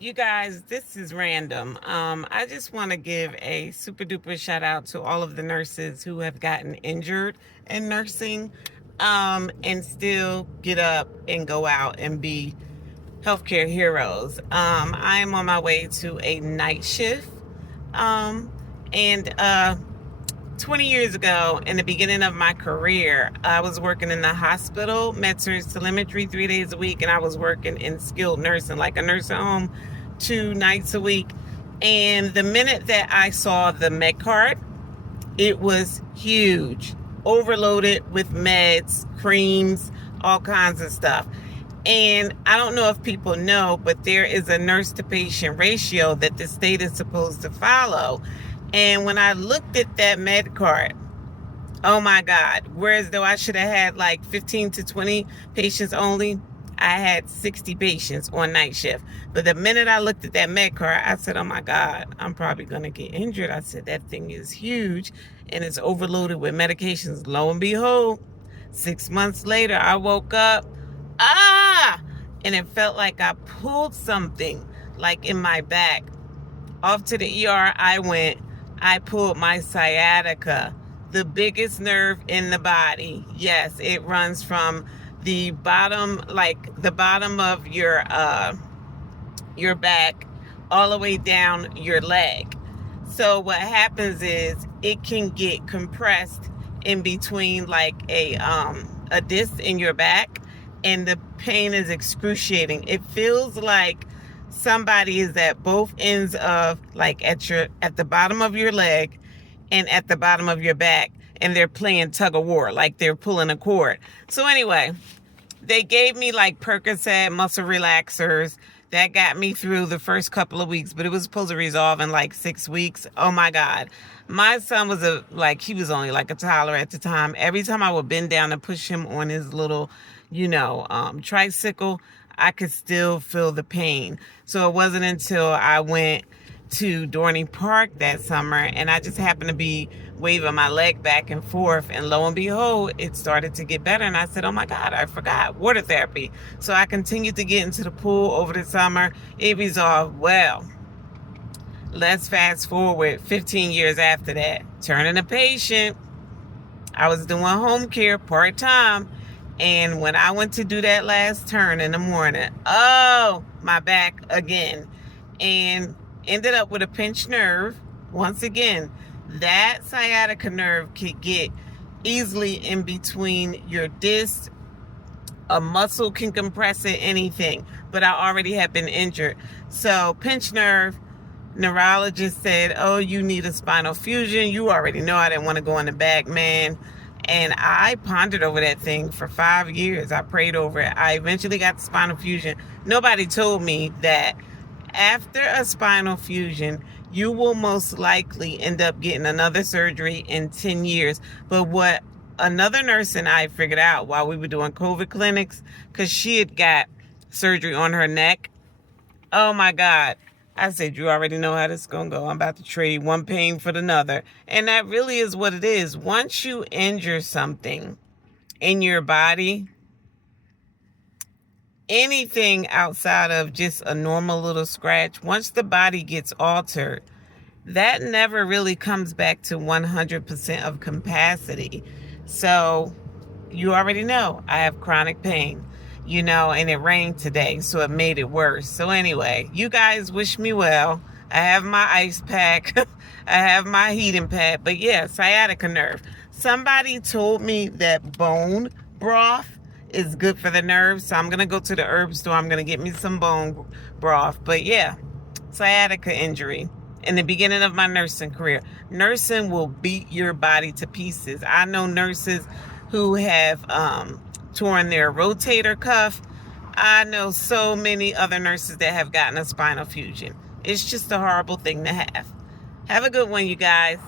You guys, this is random. I just want to give a super duper shout out to all of the nurses who have gotten injured in nursing, and still get up and go out and be healthcare heroes. I am on my way to a night shift. Um, and 20 years ago, in the beginning of my career, I was working in the hospital, med-surg telemetry 3 days a week, and I was working in skilled nursing, like a nursing home, 2 nights a week. And the minute that I saw the med cart, it was huge, overloaded with meds, creams, all kinds of stuff. And I don't know if people know, but there is a nurse to patient ratio that the state is supposed to follow. And when I looked at that med cart, oh my God, whereas though I should have had like 15 to 20 patients only, I had 60 patients on night shift. But the minute I looked at that med cart, I said, oh my God, I'm probably going to get injured. I said, that thing is huge and it's overloaded with medications. Lo and behold, 6 months later, I woke up, and it felt like I pulled something like in my back. Off to the ER I went. I pulled my sciatica, the biggest nerve in the body. Yes, it runs from the bottom, like the bottom of your back, all the way down your leg. So what happens is it can get compressed in between, like a disc in your back, and the pain is excruciating. It feels like somebody is at both ends of, like, at the bottom of your leg and at the bottom of your back, and they're playing tug of war, like they're pulling a cord. So anyway, they gave me like Percocet muscle relaxers. That got me through the first couple of weeks, but it was supposed to resolve in like 6 weeks. Oh my God. My son was he was only like a toddler at the time. Every time I would bend down and push him on his little, tricycle, I could still feel the pain. So it wasn't until I went to Dorney Park that summer, and I just happened to be waving my leg back and forth, and lo and behold, it started to get better. And I said, oh my God, I forgot water therapy. So I continued to get into the pool over the summer. It resolved well. Let's fast forward 15 years after that, turning a patient. I was doing home care part-time, and when I went to do that last turn in the morning, oh, my back again, and ended up with a pinched nerve. Once again, that sciatica nerve could get easily in between your discs. A muscle can compress it, anything. But I already had been injured. So pinched nerve, neurologist said, oh, you need a spinal fusion. You already know I didn't want to go in the back, man. And I pondered over that thing for 5 years. I prayed over it. I eventually got the spinal fusion. Nobody told me that after a spinal fusion, you will most likely end up getting another surgery in 10 years. But what another nurse and I figured out while we were doing COVID clinics, because she had got surgery on her neck. Oh my God. I said, you already know how this is going to go. I'm about to trade one pain for another. And that really is what it is. Once you injure something in your body, anything outside of just a normal little scratch, once the body gets altered, that never really comes back to 100% of capacity. So you already know I have chronic pain, and it rained today, so it made it worse. So anyway, you guys wish me well. I have my ice pack. I have my heating pad. But yeah, sciatica nerve. Somebody told me that bone broth is good for the nerves, so I'm going to go to the herb store. I'm going to get me some bone broth. But yeah, sciatica injury. In the beginning of my nursing career, nursing will beat your body to pieces. I know nurses who have torn their rotator cuff. I know so many other nurses that have gotten a spinal fusion. It's just a horrible thing to have. Have a good one, you guys.